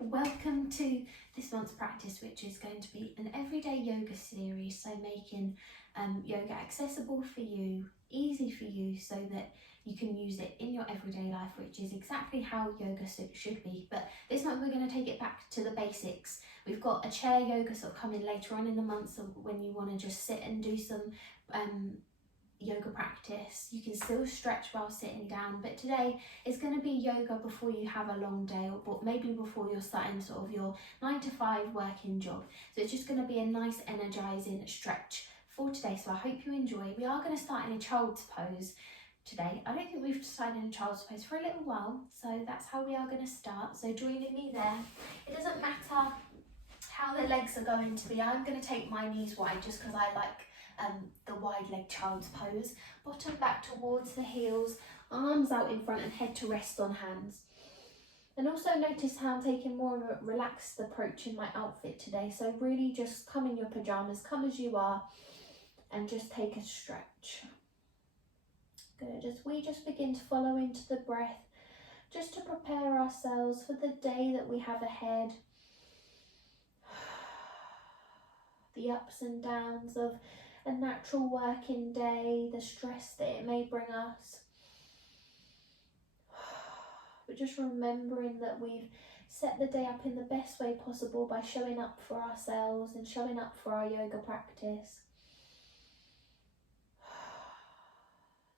welcome to this month's practice, which is going to be an everyday yoga series, so making yoga accessible for you, easy for you, so that you can use it in your everyday life, which is exactly how yoga should be. But this month we're going to take it back to the basics. We've got a chair yoga sort of coming later on in the month, so when you want to just sit and do some yoga practice, you can still stretch while sitting down, but today it's going to be yoga before you have a long day, or maybe before you're starting sort of your 9 to 5 working job. So it's just going to be a nice energizing stretch for today, so I hope you enjoy. We are going to start in a child's pose today. I don't think we've started in a child's pose for a little while, so that's how we are going to start. So joining me there, it doesn't matter how the legs are going to be. I'm going to take my knees wide just because I like the wide leg child's pose. Bottom back towards the heels, arms out in front and head to rest on hands. And also notice how I'm taking more of a relaxed approach in my outfit today. So really just come in your pajamas, come as you are, and just take a stretch. Good, as we just begin to follow into the breath, just to prepare ourselves for the day that we have ahead. The ups and downs of a natural working day, the stress that it may bring us. But just remembering that we've set the day up in the best way possible by showing up for ourselves and showing up for our yoga practice.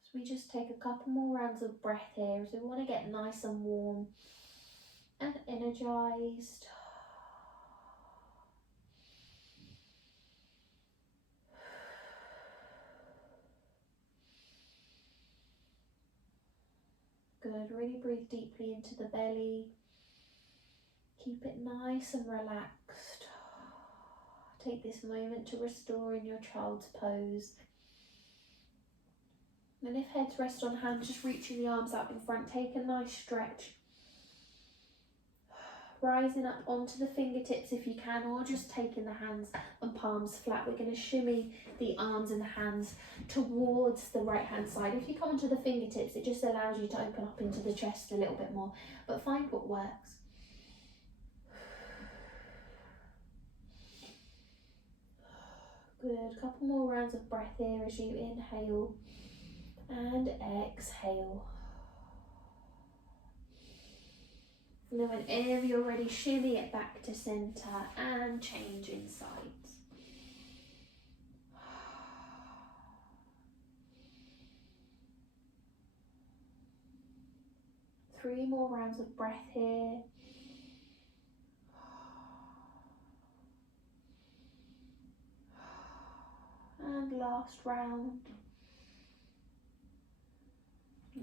So we just take a couple more rounds of breath here as we want to get nice and warm and energized. Good, really breathe deeply into the belly. Keep it nice and relaxed. Take this moment to restore in your child's pose. And if heads rest on hands, just reaching the arms out in front, take a nice stretch. Rising up onto the fingertips if you can, or just taking the hands and palms flat. We're going to shimmy the arms and the hands towards the right hand side. If you come onto the fingertips, it just allows you to open up into the chest a little bit more, but find what works. Good, couple more rounds of breath here as you inhale and exhale. And then whenever you're ready, shimmy it back to centre and change in sides. Three more rounds of breath here. And last round.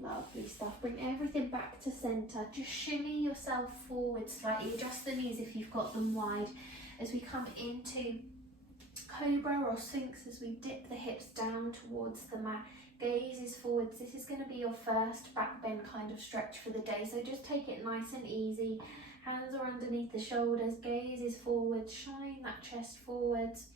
Lovely stuff. Bring everything back to centre. Just shimmy yourself forward slightly. Adjust the knees if you've got them wide. As we come into Cobra or Sphinx, as we dip the hips down towards the mat. Gaze is forwards. This is going to be your first back bend kind of stretch for the day. So just take it nice and easy. Hands are underneath the shoulders. Gaze is forwards. Shine that chest forwards.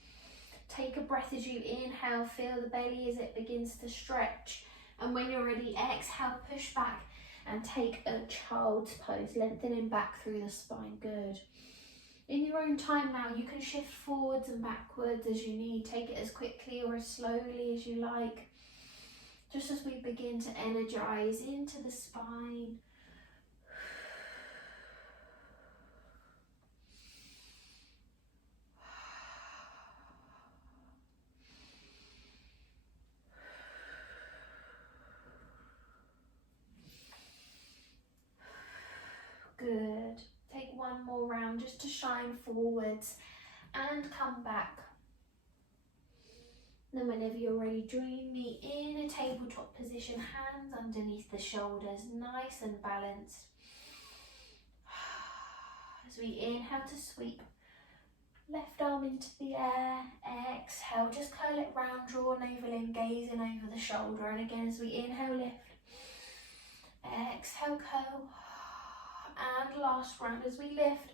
Take a breath as you inhale. Feel the belly as it begins to stretch. And when you're ready, exhale, push back and take a child's pose, lengthening back through the spine. Good. In your own time now, you can shift forwards and backwards as you need. Take it as quickly or as slowly as you like. Just as we begin to energize into the spine. Good. Take one more round just to shine forwards and come back. Then whenever you're ready, join me in a tabletop position, hands underneath the shoulders, nice and balanced. As we inhale to sweep, left arm into the air, exhale, just curl it round, draw navel in, gazing over the shoulder. And again, as we inhale, lift, exhale, curl. And last round as we lift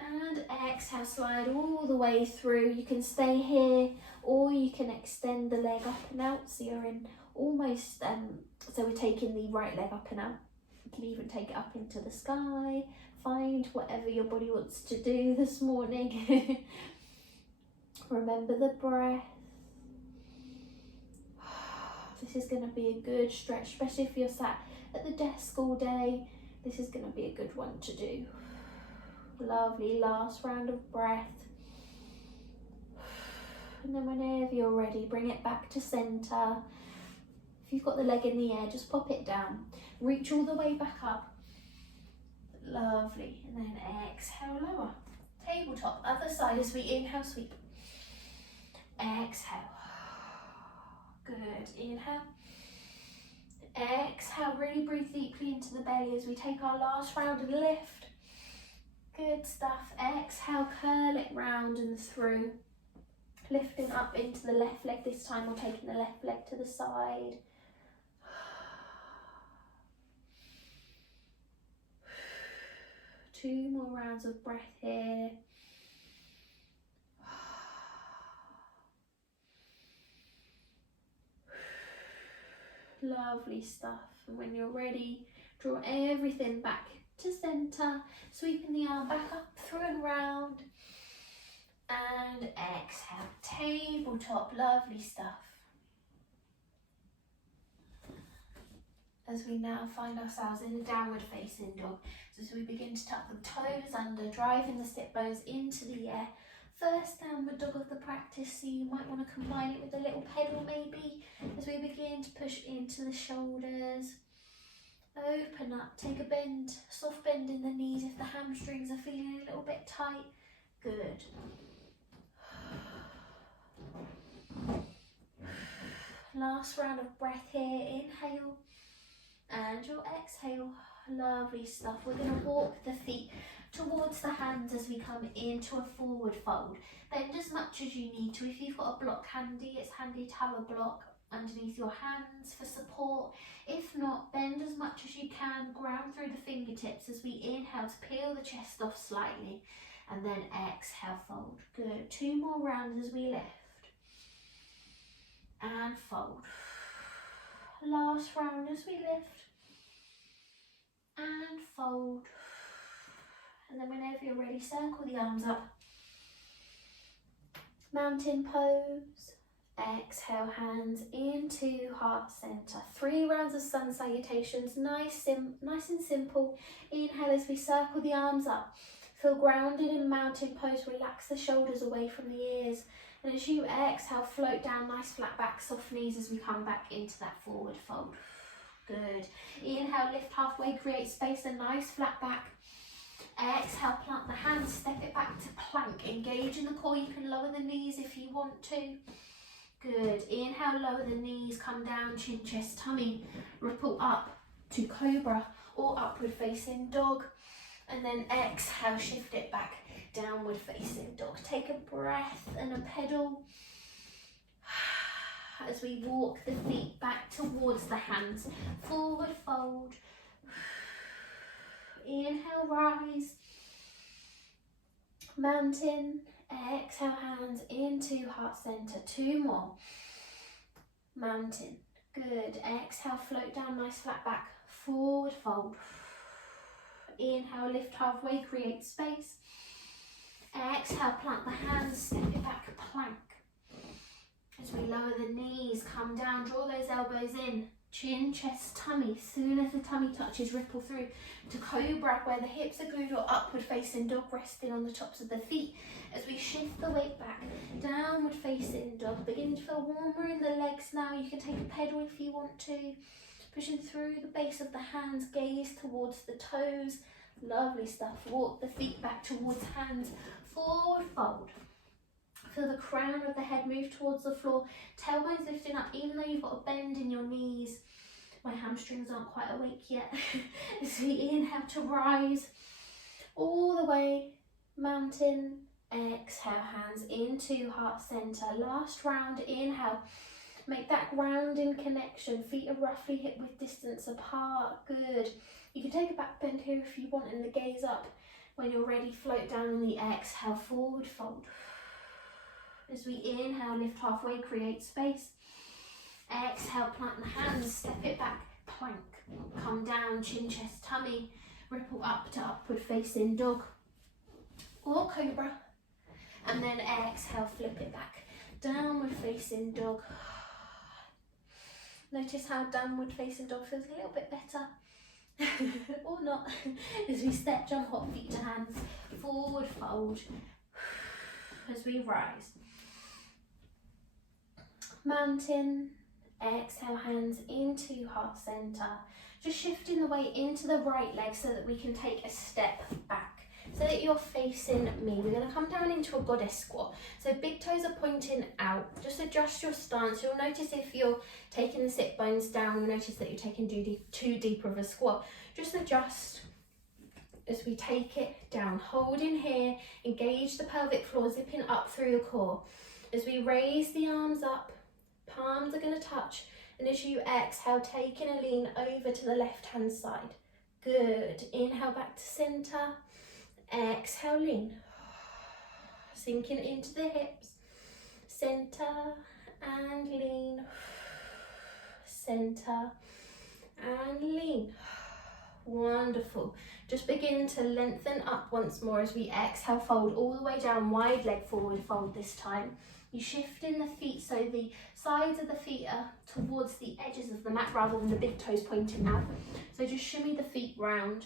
and exhale, slide all the way through. You can stay here or you can extend the leg up and out, so you're in almost so we're taking the right leg up and out, can even take it up into the sky. Find whatever your body wants to do this morning. Remember the breath. This is going to be a good stretch, especially if you're sat at the desk all day. This is going to be a good one to do. Lovely, last round of breath. And then whenever you're ready, bring it back to centre. If you've got the leg in the air, just pop it down. Reach all the way back up. Lovely. And then exhale, lower. Tabletop, other side as we inhale, sweep. Exhale. Good. Inhale. Exhale. Really breathe deeply into the belly as we take our last round and lift. Good stuff. Exhale. Curl it round and through. Lifting up into the left leg this time, or taking the left leg to the side. Two more rounds of breath here. Lovely stuff. And when you're ready, draw everything back to centre, sweeping the arm back up, through and round. And exhale, tabletop, lovely stuff. As we now find ourselves in a downward facing dog. So as we begin to tuck the toes under, driving the sit bones into the air. First downward dog of the practice, so you might want to combine it with a little pedal maybe, as we begin to push into the shoulders. Open up, take a bend, soft bend in the knees if the hamstrings are feeling a little bit tight. Good. Last round of breath here, inhale and your exhale. Lovely stuff. We're going to walk the feet towards the hands as we come into a forward fold. Bend as much as you need to. If you've got a block handy, it's handy to have a block underneath your hands for support. If not, bend as much as you can, ground through the fingertips as we inhale to peel the chest off slightly, and then exhale, fold. Good. Two more rounds as we lift and fold. Last round as we lift and fold. And then whenever you're ready, circle the arms up. Mountain pose. Exhale, hands into heart center. 3 rounds of sun salutations, nice and simple. Inhale as we circle the arms up. Feel grounded in mountain pose. Relax the shoulders away from the ears. And as you exhale, float down, nice flat back, soft knees as we come back into that forward fold. Good. Inhale, lift halfway, create space, a nice flat back. Exhale, plant the hands, step it back to plank. Engage in the core. You can lower the knees if you want to. Good. Inhale, lower the knees, come down, chin, chest, tummy. Ripple up to cobra or upward facing dog. And then exhale, shift it back, downward facing dog. Take a breath and a pedal as we walk the feet back towards the hands. Forward fold. Inhale, rise. Mountain. Exhale, hands into heart center. 2 more. Mountain. Good. Exhale, float down, nice flat back. Forward fold. Inhale, lift halfway, create space. Exhale, plant the hands, step it back, plank. As we lower the knees, come down, draw those elbows in. Chin, chest, tummy. Soon as the tummy touches, ripple through to cobra, where the hips are glued, or upward facing dog, resting on the tops of the feet. As we shift the weight back, downward facing dog. Begin to feel warmer in the legs now. You can take a pedal if you want to. Pushing through the base of the hands, gaze towards the toes. Lovely stuff. Walk the feet back towards hands. Forward fold. Feel the crown of the head move towards the floor. Tailbones lifting up, even though you've got a bend in your knees. My hamstrings aren't quite awake yet. As we inhale to rise all the way. Mountain. Exhale, hands into heart center. Last round, inhale. Make that grounding connection. Feet are roughly hip width distance apart. Good. You can take a back bend here if you want, and the gaze up. When you're ready, float down on the exhale, forward fold. As we inhale, lift halfway, create space. Exhale, plant the hands, step it back, plank. come down, chin, chest, tummy, ripple up to upward facing dog or cobra, and then exhale, flip it back, downward facing dog. Notice how downward facing dog feels a little bit better. Or not, as we step, jump, hop, feet to hands, forward fold, as we rise. Mountain, exhale, hands into heart center, just shifting the weight into the right leg so that we can take a step back, so that you're facing me. We're going to come down into a goddess squat. So big toes are pointing out. Just adjust your stance. You'll notice if you're taking the sit bones down, you'll notice that you're taking too deep of a squat. Just adjust as we take it down. Hold in here, engage the pelvic floor, zipping up through the core. As we raise the arms up, palms are going to touch. And as you exhale, taking a lean over to the left hand side. Good. Inhale back to center. Exhale, lean. Sinking into the hips. Center and lean. Center and lean. Wonderful. Just begin to lengthen up once more as we exhale, fold all the way down, wide leg forward fold this time. You shift in the feet so the sides of the feet are towards the edges of the mat rather than the big toes pointing out. So just shimmy the feet round.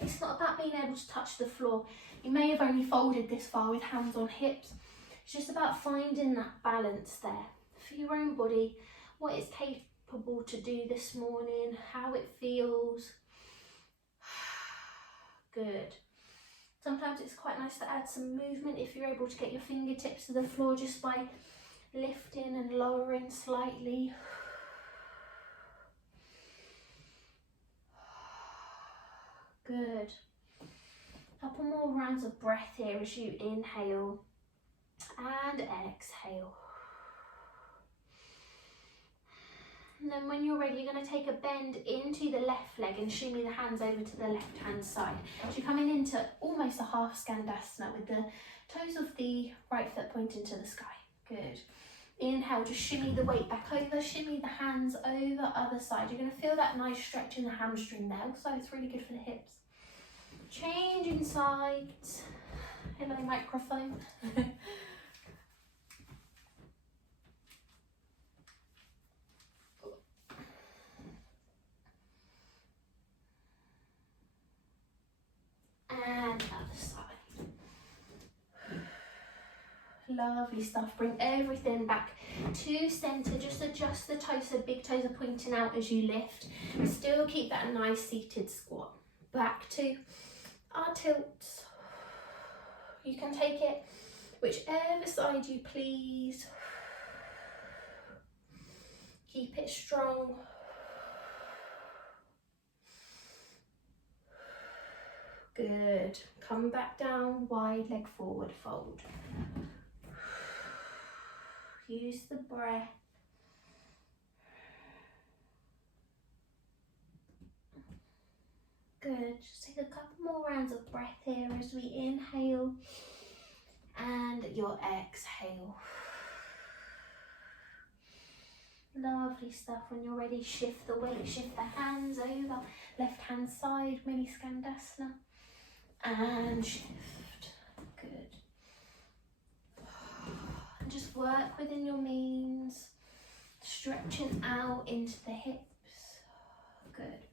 It's not about being able to touch the floor. You may have only folded this far with hands on hips. It's just about finding that balance there for your own body, what it's capable to do this morning, how it feels. Good. Sometimes it's quite nice to add some movement if you're able to get your fingertips to the floor just by lifting and lowering slightly. Good. Couple more rounds of breath here as you inhale and exhale. And then when you're ready, you're going to take a bend into the left leg and shimmy the hands over to the left hand side. So you're coming into almost a half skandasana with the toes of the right foot pointing to the sky. Good. Inhale, just shimmy the weight back over, shimmy the hands over other side. You're going to feel that nice stretch in the hamstring there. Also, it's really good for the hips. Changing sides. Hello, microphone. And other side. Lovely stuff. Bring everything back to center. Just adjust the toes so big toes are pointing out as you lift. Still keep that nice seated squat. Back to our tilts. You can take it whichever side you please. Keep it strong. Good. Come back down, wide leg forward fold. Use the breath. Good. Just take a couple more rounds of breath here as we inhale and your exhale. Lovely stuff. When you're ready, shift the weight, shift the hands over, left hand side, mini skandasana, and shift. Good. And just work within your means, stretching out into the hips. Good.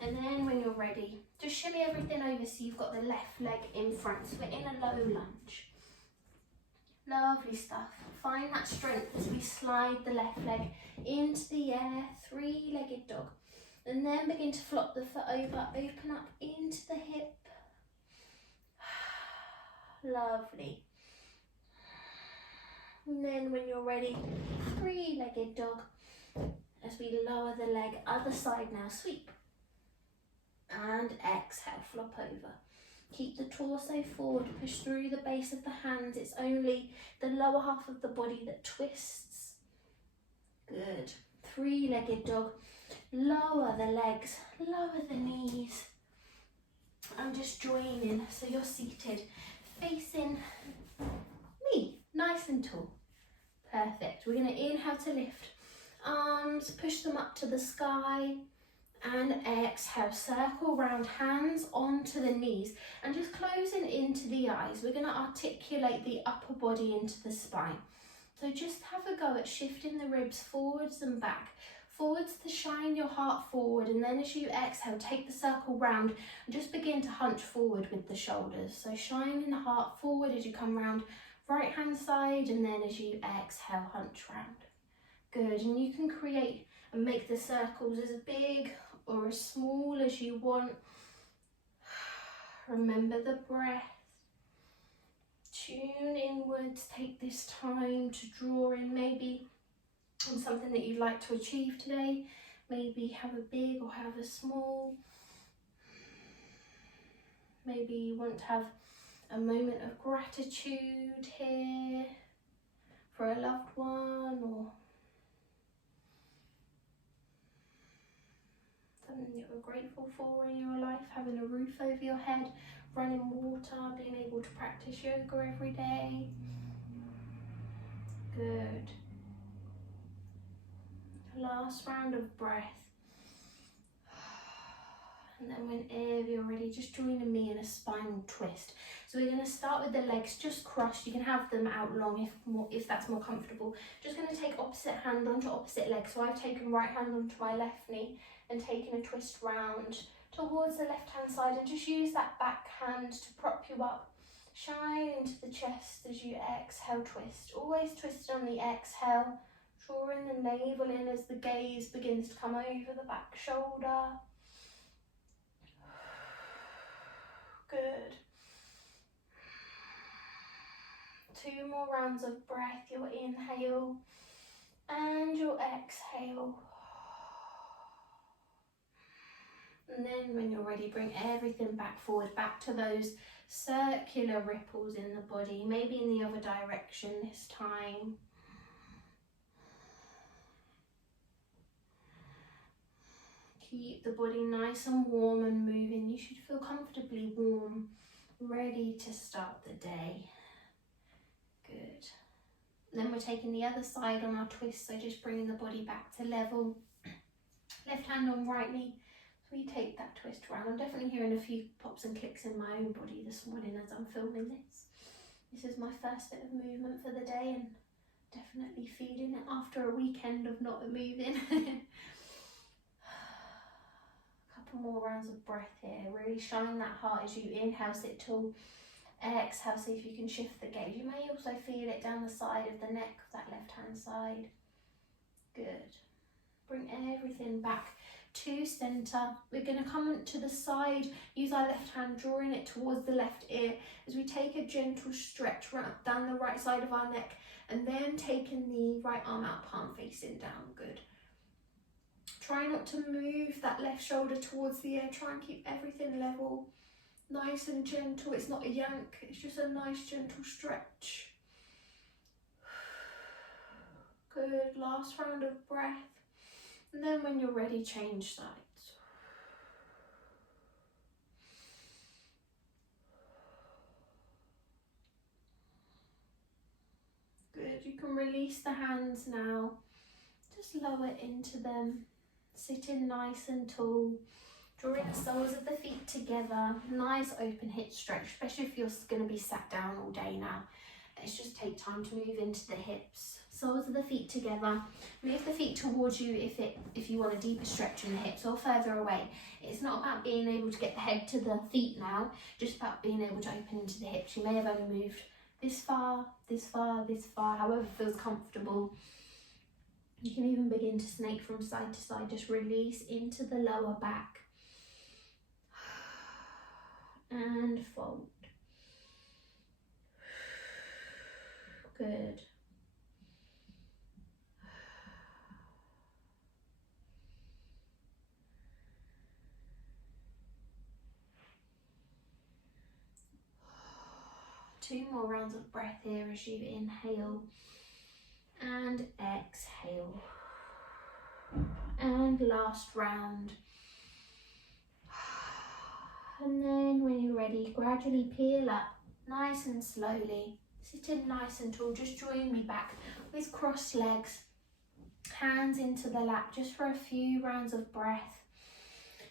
And then when you're ready, just shimmy everything over so you've got the left leg in front. So we're in a low lunge. Lovely stuff. Find that strength as we slide the left leg into the air, three-legged dog. And then begin to flop the foot over, open up into the hip. Lovely. And then when you're ready, three-legged dog. As we lower the leg, other side now, sweep. And exhale, flop over. Keep the torso forward, push through the base of the hands. It's only the lower half of the body that twists. Good. Three-legged dog. Lower the legs, lower the knees. And just join in. So you're seated, facing me, nice and tall. Perfect. We're going to inhale to lift. Arms, push them up to the sky. And exhale, circle round, hands onto the knees and just closing into the eyes. We're going to articulate the upper body into the spine. So just have a go at shifting the ribs forwards and back. Forwards to shine your heart forward, and then as you exhale, take the circle round and just begin to hunch forward with the shoulders. So shining the heart forward as you come round, right hand side, and then as you exhale, hunch round. Good, and you can create and make the circles as big or as small as you want. Remember the breath. Tune inwards, take this time to draw in maybe on something that you'd like to achieve today. Maybe have a big or have a small. Maybe you want to have a moment of gratitude here for a loved one, or something that you're grateful for in your life, having a roof over your head, running water, being able to practice yoga every day. Good. Last round of breath. And then whenever you're ready, just join me in a spinal twist. So we're going to start with the legs just crossed. You can have them out long if that's more comfortable. Just going to take opposite hand onto opposite leg. So I've taken right hand onto my left knee and taken a twist round towards the left hand side, and just use that back hand to prop you up. Shine into the chest as you exhale, twist. Always twist on the exhale, drawing the navel in as the gaze begins to come over the back shoulder. Good. 2 more rounds of breath. Your inhale and your exhale. And then when you're ready, bring everything back forward, back to those circular ripples in the body, maybe in the other direction this time. Keep the body nice and warm and moving. You should feel comfortably warm, ready to start the day. Good. Then we're taking the other side on our twist, so just bringing the body back to level. Left hand on right knee. So we take that twist around. I'm definitely hearing a few pops and clicks in my own body this morning as I'm filming this. This is my first bit of movement for the day, and definitely feeling it after a weekend of not moving. Couple more rounds of breath here. Really shine that heart as you inhale, sit tall. Exhale, see if you can shift the gaze. You may also feel it down the side of the neck of that left hand side. Good. Bring everything back to centre. We're going to come to the side, use our left hand, drawing it towards the left ear as we take a gentle stretch down the right side of our neck, and then taking the right arm out, palm facing down. Good. Try not to move that left shoulder towards the ear. Try and keep everything level, nice and gentle. It's not a yank, it's just a nice gentle stretch. Good. Last round of breath. And then when you're ready, change sides. Good. You can release the hands now. Just lower into them. Sitting nice and tall. Drawing the soles of the feet together. Nice open hip stretch, especially if you're going to be sat down all day now. Let's just take time to move into the hips. Soles of the feet together. Move the feet towards you if you want a deeper stretch in the hips, or further away. It's not about being able to get the head to the feet now, just about being able to open into the hips. You may have only moved this far, this far, this far, however feels comfortable. You can even begin to snake from side to side. Just release into the lower back. And fold. Good. Two more rounds of breath here as you inhale and exhale. And last round. And then when you're ready, gradually peel up, nice and slowly. Sitting nice and tall. Just join me back with crossed legs. Hands into the lap just for a few rounds of breath.